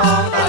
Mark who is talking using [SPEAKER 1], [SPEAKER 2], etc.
[SPEAKER 1] ทอง